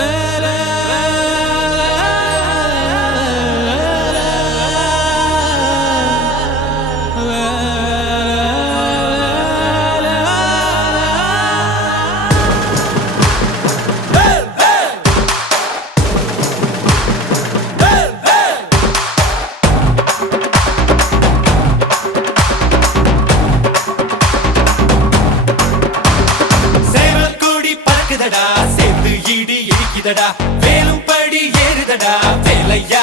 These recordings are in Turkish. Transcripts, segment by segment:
Where அடிக்குதடா வேலும் படி ஏறுதடா. வேலையா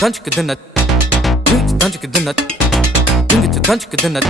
Ding tanchik dinat. Ding tanchik dinat.